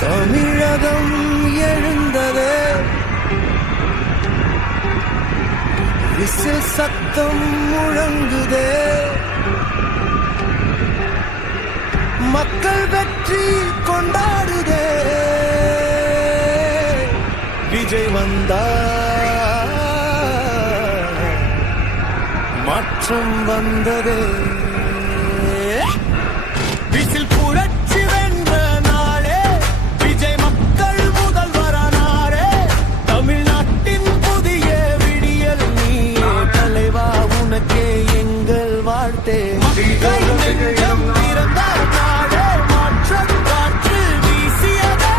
தமிழகம் எழுந்ததே, whistle சத்தம் முழங்குதே, மக்கள் வெற்றி கொண்டாடுதே, விஜய் வந்தார், மாற்றம் வந்ததே. விசில் புரட்சி வென்ற நாளே, விஜய் மக்கள் முதல்வரானாரே, தமிழ்நாட்டின் புதிய விடியல் நீயே, தலைவா உனக்கே எங்கள் வாழ்த்தே. மக்கள் நெஞ்சம் திறந்தார் நாடே, மாற்றம் காற்று வீசியதே,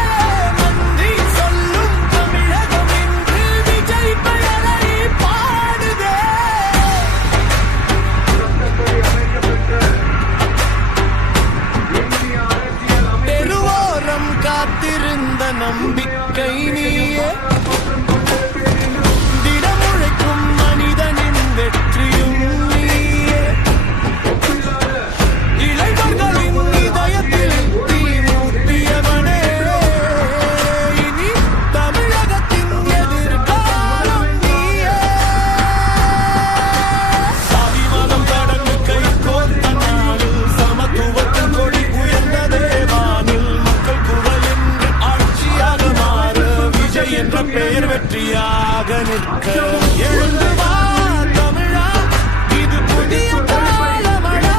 நன்றி சொல்லும் தமிழகம் என்று விஜய் பெயரை பாடுதே. தெருவோரம் காத்திருந்த நம்பிக்கை நீயே, தினமுழைக்கும் மனிதனின் வெற்றியும் நீயே, இளைஞர்களின் இதயத்தில் தீ மூட்டியவனே, இனி தமிழகத்தின் எதிர்காலம் நீயே. சாதி மதம் கடந்து கை கோர்த்த நாளில் சமத்துவத்தின் கொடி உயர்ந்ததே வானில், மக்கள் குரல் என்று ஆட்சியாக மாற, விஜய் என்ற பெயர் வெற்றியாக நிற்க. எழுந்து வா தமிழா, இது புதிய காலமடா,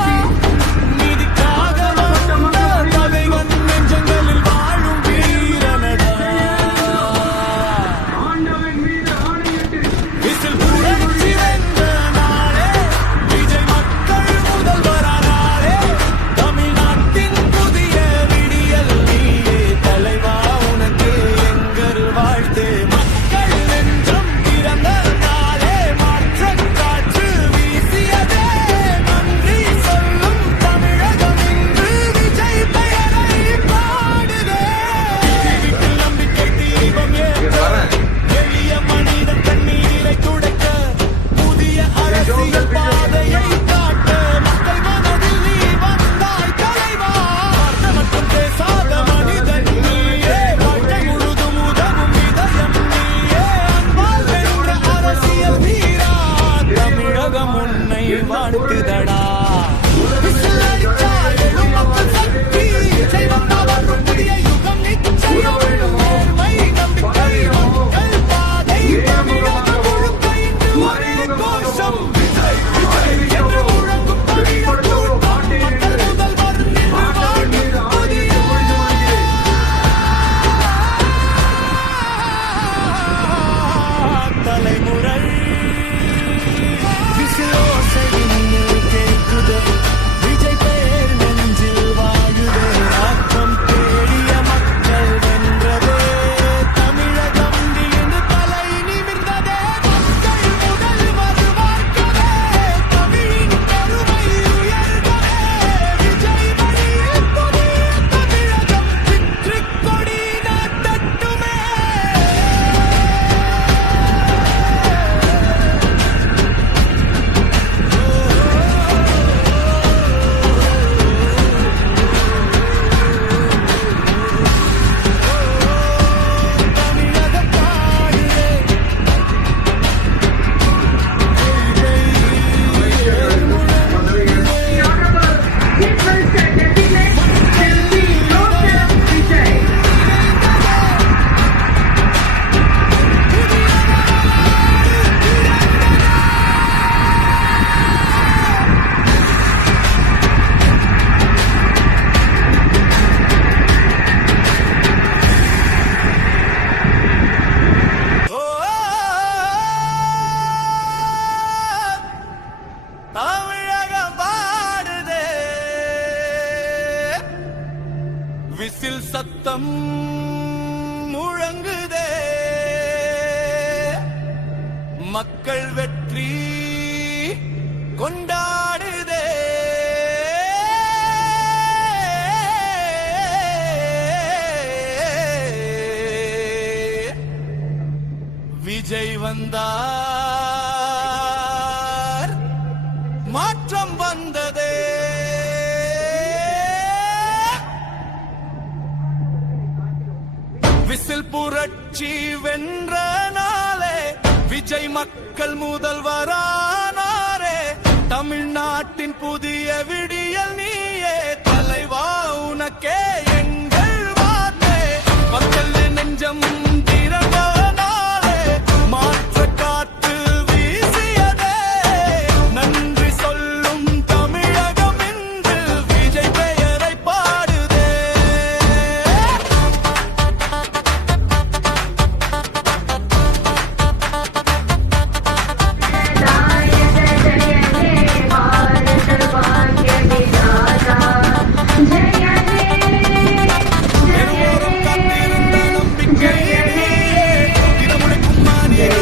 நீதிக்காக வந்த பகைவன் நெஞ்சங்களில் வாழும் வீரனடா. விசில் புரட்சி வென்ற நாளே, விஜய் மக்கள் முதல்வரானாரே, தமிழ்நாட்டின் புதிய விடியல் நீயே, தலைவா உனக்கே எங்கள் வாழ்த்தே. மக்கள் நெஞ்சம் திறந்த நாளே, மாற்றக் காற்று வீசியதே, நன்றி சொல்லும் தமிழகம் இன்று விஜய் பெயரை பாடுதே. வீட்டில் நம்பிக்கை தீபம் ஏற்ற, எளிய மனிதன் கண்ணீரை துடைக்க, புதிய அரசியல் பாதையை காட்ட, மக்கள் மனதில் நீ வந்தாய் தலைவா. வார்த்தை மட்டும் பேசாத மனிதன் நீயே, வாழ்க்கை முழுதும் உதவும் இதயம் நீயே, அன்பால் வென்ற அரசியல் வீரா, தமிழகம் உன்னை வாழ்த்துதடா. விசில் அடித்தால் எழும் மக்கள் சக்தி, விஜய் வந்தால் புதிய யுகம் நிச்சயம். நேர்மை நம்பிக்கை மக்கள் பாதை, தமிழகம் முழுக்க இன்று ஒரே கோஷம். விஜய் விஜய் என்று முழங்கும் தமிழர் கூட்டம், மக்கள் முதல்வர் நின்று வாழும் புதிய தலைமுறை. விசில் ஓசை விண்ணில் கேட்குதே, விஜய் பெயர் நெஞ்சில் வாழுதே, ஆக்கம் தேடிய மக்கள் வென்றதே, தமிழகம் திடீர்னு தலை நிமிர்ந்ததே, மக்கள் முதல்வர் வாழ்க்கவே, தமிழின் பெருமை உயர்ந்ததே, விஜய் வழியில் புதிய தமிழகம் வெற்றிக் கொடி நாட்டட்டுமே. தமிழகம் பாடுதே, தமிழகம் பாடுதே, விசில் சத்தம் முழங்குதே, மக்கள் வெற்றி கொண்டாடுதே. விஜய் வந்தார், மாற்றம் வந்ததே. விசில் புரட்சி வென்ற நாளே விஜய் மக்கள் முதல்வரானாரே தமிழ்நாட்டின் புதிய விடியல் நீயே தலைவா உனக்கே எங்கள் வார்த்தை மக்கள் நெஞ்சம் திரண்ட நாளே மாற்ற காற்று வீசியதே நன்றி சொல்லும் தமிழகம் இன்று விஜய் பெயரை பாடுதே எல்லோரும் காத்திருந்த நம்பிக்கை தினமுனைக்கும் மாநில